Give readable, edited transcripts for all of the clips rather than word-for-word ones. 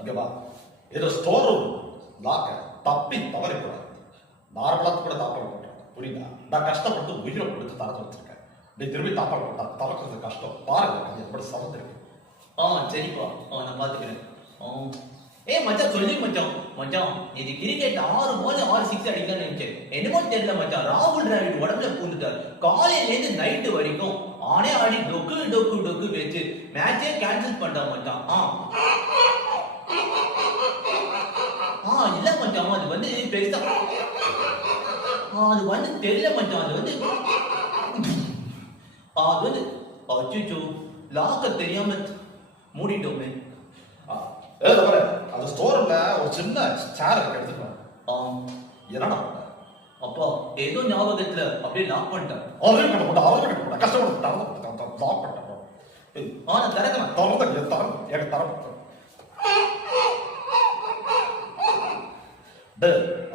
இங்க வா. ஏதோ ஸ்டோர் ரூம் லாக்க தப்பி தவறிக்கூடாது. நார்மலாக கூட தாப்பாடு போட்டாங்க. புரியுதா? நான் கஷ்டப்பட்டு உயிரை கொடுத்து திறந்து வச்சிருக்கேன். நீ திரும்பி தாப்பாடு போட்டா திறக்கிறது கஷ்டம். பாருங்க அது எப்படி சமந்திருக்கு. சரிப்பா. நான் பாத்துக்கிறேன். மச்சான் சொல்லி மச்சான் இது கிரிக்கெட் 6 பால் 6 6 அடிக்கலாம்னு நினைச்சேன். என்னமோ தெரியல மச்சான், ராகுல் டிராவிட் உடம்புல பூந்துட்டார். காலையில இருந்து நைட்டு வரைக்கும் ஆனே ஆடி டொக்கு டொக்கு டொக்கு வச்சு மேட்சே கேன்சல் பண்ணிட்டான் மச்சான். இல்ல மச்சான், அது வந்து பெருசா அது வந்து தெரியல மச்சான். அது வந்து அச்சோ லாக்க தெரியாம மூடிட்டோமே. அந்த ஸ்டோர்ல ஒரு சின்ன சேர் எடுத்துக்கலாம். என்னடா அப்பா ஏதோ ஞாபகத்துல அப்படியே லாக் பண்ணிட்டேன். கஷ்டப்பட்டு லாக் பண்ணிட்டேன். நான் திறக்கிறேன். எனக்கு தர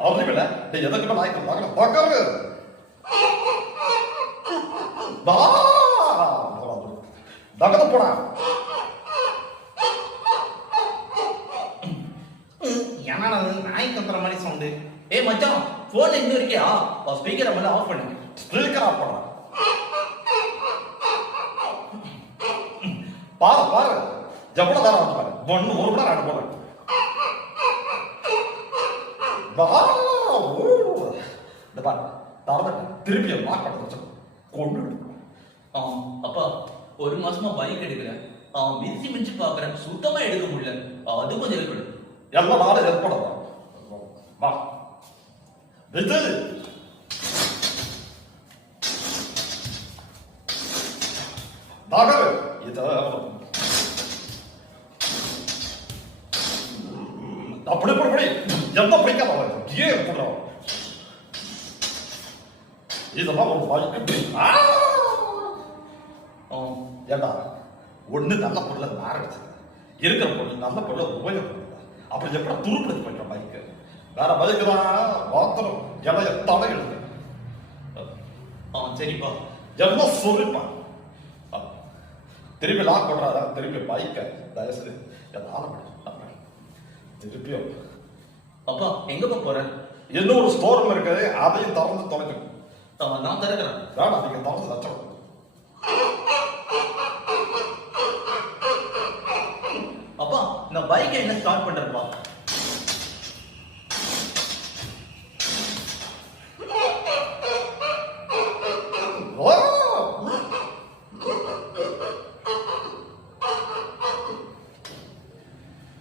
அவர்ல எதற்குமே நாய்க்கு பக்கம் நகத போனா என்னடா நாய் கத்துற மாதிரி சவுண்டு. மச்சான் போன் இன்னும் இருக்கியா? ஸ்பீக்கரை மட்டும் ஆஃப் பண்ணுங்க. ஸ்பீக்கர் ஆஃப் பண்ண பாரு பாரு எவ்வளவு நேரம் வந்து பாரு. ஒன்னு ஒரு மணி நேரம் போறேன். திருப்பி லாக் பண்ண கொண்டு அப்பா ஒரு மாசமா பைக் எடுக்கிறேன். மிதிச்சு மிதிச்சு பாக்குறேன், சுத்தமா எடுக்க முடியல. அது கொஞ்சம் ஏற்படும். எல்லாம் நாளை ஏற்படுறோம். வா இது நகரு இது அப்படி படி என்ன பிடிக்காத ஏன் போடுறோம். இதெல்லாம் ஒரு வாய்ப்பு. ஏண்டா ஒண்ணு நல்ல பொருளை ஆரம்பிச்சு இருக்கிற பொருள் நல்ல பொருளை உபயோகப்படுத்த அப்படி எப்படி துருப்படுத்தி பண்ற பைக்கு வேற பைக்கு தான் மாத்திரம் இடைய தலை எழுது. சரிப்பா எல்லாம் சொல்லிப்பான். திருப்பி லாக் பண்றாரா? திருப்பி பைக்கை தயவுசெய்து எதாவது திருப்பியும் அப்பா எங்க போறேன்? இன்னொரு ஸ்டோர்ல இருக்குது, அதையும் திறந்து தொலைக்கணும். நான் திறக்கிறேன். வேணாம், நீங்க திறந்து தச்சணும். அப்பா நான் பைக்கை என்ன ஸ்டார்ட் பண்றேன்ப்பா.